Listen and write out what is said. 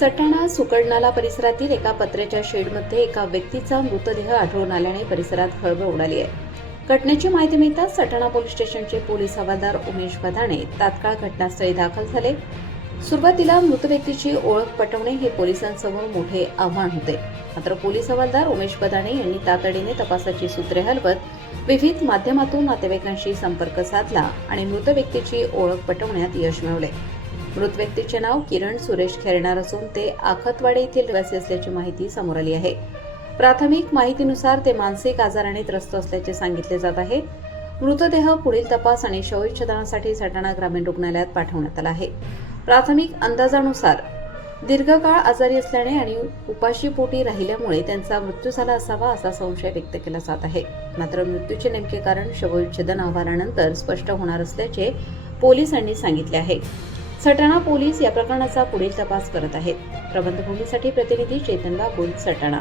सटाणा सुकडनाला परिसरातील एका पत्र्याच्या शेडमध्ये एका व्यक्तीचा मृतदेह आढळून आल्याने परिसरात खळबळ उडाली आहे. घटनेची माहिती मिळताच सटाणा पोलीस स्टेशनचे पोलीस हवालदार उमेश बदाणे तात्काळ घटनास्थळी दाखल झाले. सुरुवातीला मृत व्यक्तीची ओळख पटवणे हे पोलिसांसमोर मोठे आव्हान होते. मात्र पोलीस हवालदार उमेश बदाणे यांनी तातडीने तपासाची सूत्रे हलवत विविध माध्यमातून नातेवाईकांशी संपर्क साधला आणि मृत व्यक्तीची ओळख पटवण्यात यश मिळवले. मृत व्यक्तीचे नाव किरण सुरेश खेरणार असून ते आखतवाडे येथील रहिवासी असल्याची माहिती समोर आली आहे. प्राथमिक माहितीनुसार ते मानसिक आजाराने त्रस्त असल्याचे सांगितले जात आहे. मृतदेह पुढील तपास आणि शवविच्छेदनासाठी सटाणा ग्रामीण रुग्णालयात पाठवण्यात आला आहे. प्राथमिक अंदाजानुसार दीर्घकाळ आजारी असल्याने आणि उपाशीपोटी राहिल्यामुळे त्यांचा मृत्यू झाला असावा असा संशय व्यक्त केला जात आहे. मात्र मृत्यूचे नेमके कारण शवविच्छेदन अहवालानंतर स्पष्ट होणार असल्याचे पोलिसांनी सांगितले आहे. सटाणा पोलीस या प्रकरणाचा पुढील तपास करत आहेत. प्रबंधभूमीसाठी प्रतिनिधी चेतन बागुल, सटाणा.